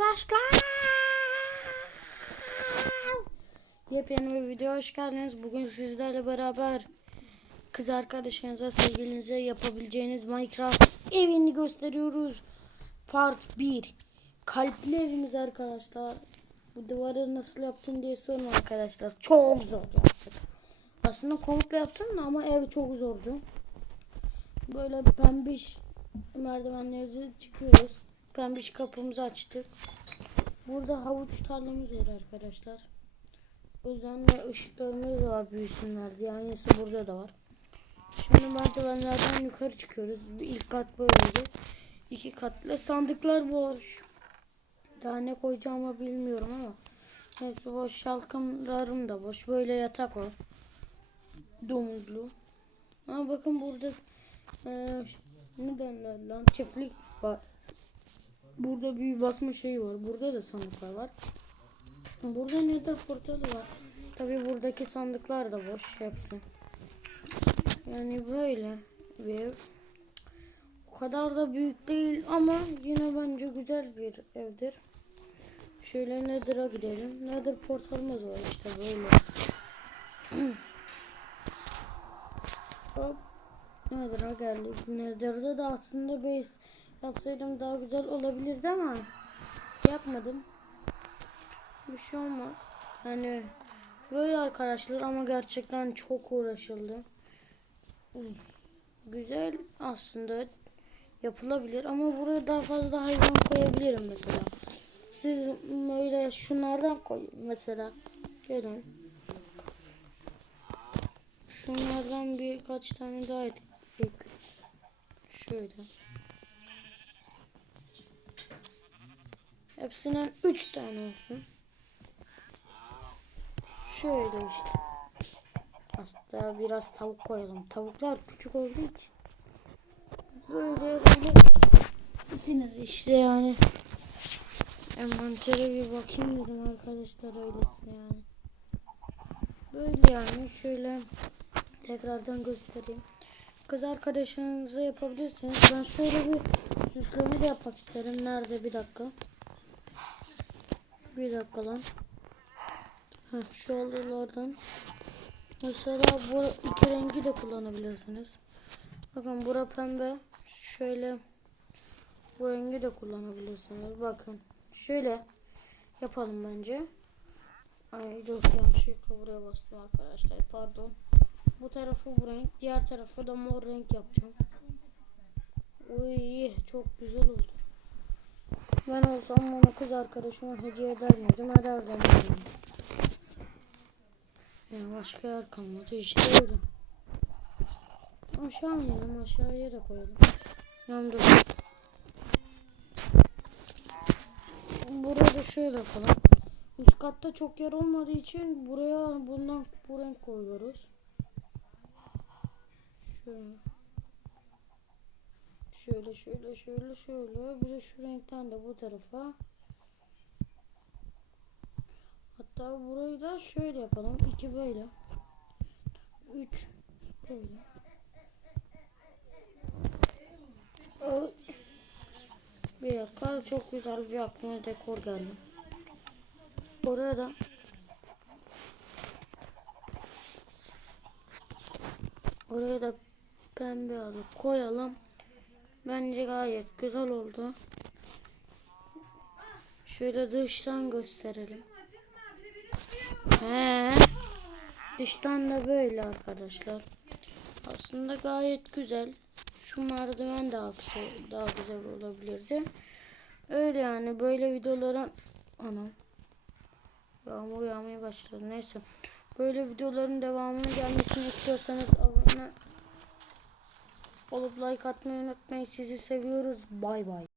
arkadaşlar. Yepyeni bir video hoş geldiniz. Bugün sizlerle beraber kız arkadaşınıza, sevgilinize yapabileceğiniz Minecraft evini gösteriyoruz. Part 1. Kalpli evimiz arkadaşlar. Bu duvarı nasıl yaptın diye sorma arkadaşlar. Çok zor yaptık. Aslında komikle yaptım da ama ev çok zordu. Böyle pembiş merdivenlerimize çıkıyoruz. Pembiş kapımızı açtık. Burada havuç tarlamız var arkadaşlar. De ışıklarımız var büyüsünler diye. Aynısı burada da var. Şimdi merdivenlerden yukarı çıkıyoruz. İlk kat böyleydi. İki katlı sandıklar boş. Daha ne koyacağımı bilmiyorum ama. Hepsi boş. Şalkımlarım da boş. Böyle yatak var. Domuzlu. Ama bakın burada ee, ne derler lan çiftlik var. Burada bir basma şeyi var. Burada da sandıklar var. Burada nether portalı var. Tabi buradaki sandıklar da boş hepsi. Yani böyle bir ev. O kadar da büyük değil ama yine bence güzel bir evdir. Şöyle Nether'a gidelim. Nether portalımız var işte böyle. Hop. Nether'a geldik. Nether'da da aslında base yapsaydım daha güzel olabilirdi ama yapmadım. Bir şey olmaz. Yani böyle arkadaşlar ama gerçekten çok uğraşıldı. Güzel aslında yapılabilir ama buraya daha fazla hayvan koyabilirim mesela. Siz böyle şunlardan koyun mesela. Gelin. Şunlardan birkaç tane daha ekle. Şöyle. Hepsinden 3 tane olsun. Şöyle işte. Hatta biraz tavuk koyalım. Tavuklar küçük olduğu için. Böyle böyle. Siniz işte yani. Envantere bir bakayım dedim arkadaşlar öylesine yani. Böyle yani şöyle tekrardan göstereyim. Kız arkadaşınıza yapabilirsiniz. Ben şöyle bir süsleme de yapmak isterim. Nerede bir dakika. Bir dakika lan. Heh, şu oralardan. Mesela bu iki rengi de kullanabilirsiniz. Bakın bura pembe. Şöyle bu rengi de kullanabilirsiniz. Bakın. Şöyle yapalım bence. Ay dur yanlışlıkla buraya bastım arkadaşlar. Pardon. Bu tarafı bu renk. Diğer tarafı da mor renk yapacağım. Uy çok güzel oldu. Ben olsam bunu kız arkadaşıma hediye eder miydim? Ederdim. Yani başka yer kalmadı. İşte öyle. Aşağı inelim. Aşağıya da koyalım. Dur. Burada şöyle yapalım. Üst katta çok yer olmadığı için buraya bundan bu renk koyuyoruz. Şöyle. Şöyle şöyle şöyle şöyle. Bir de şu renkten de bu tarafa. Hatta burayı da şöyle yapalım. İki böyle. Üç böyle. Oy. Bir dakika çok güzel bir aklıma dekor geldi. Oraya da Oraya da pembe alıp koyalım. Bence gayet güzel oldu. Şöyle dıştan gösterelim. He. Dıştan da böyle arkadaşlar. Aslında gayet güzel. Şu merdiven daha kısa, daha güzel olabilirdi. Öyle yani böyle videoların ana yağmur yağmaya başladı. Neyse. Böyle videoların devamını gelmesini istiyorsanız abone olup like atmayı unutmayın. Sizi seviyoruz. Bay bay.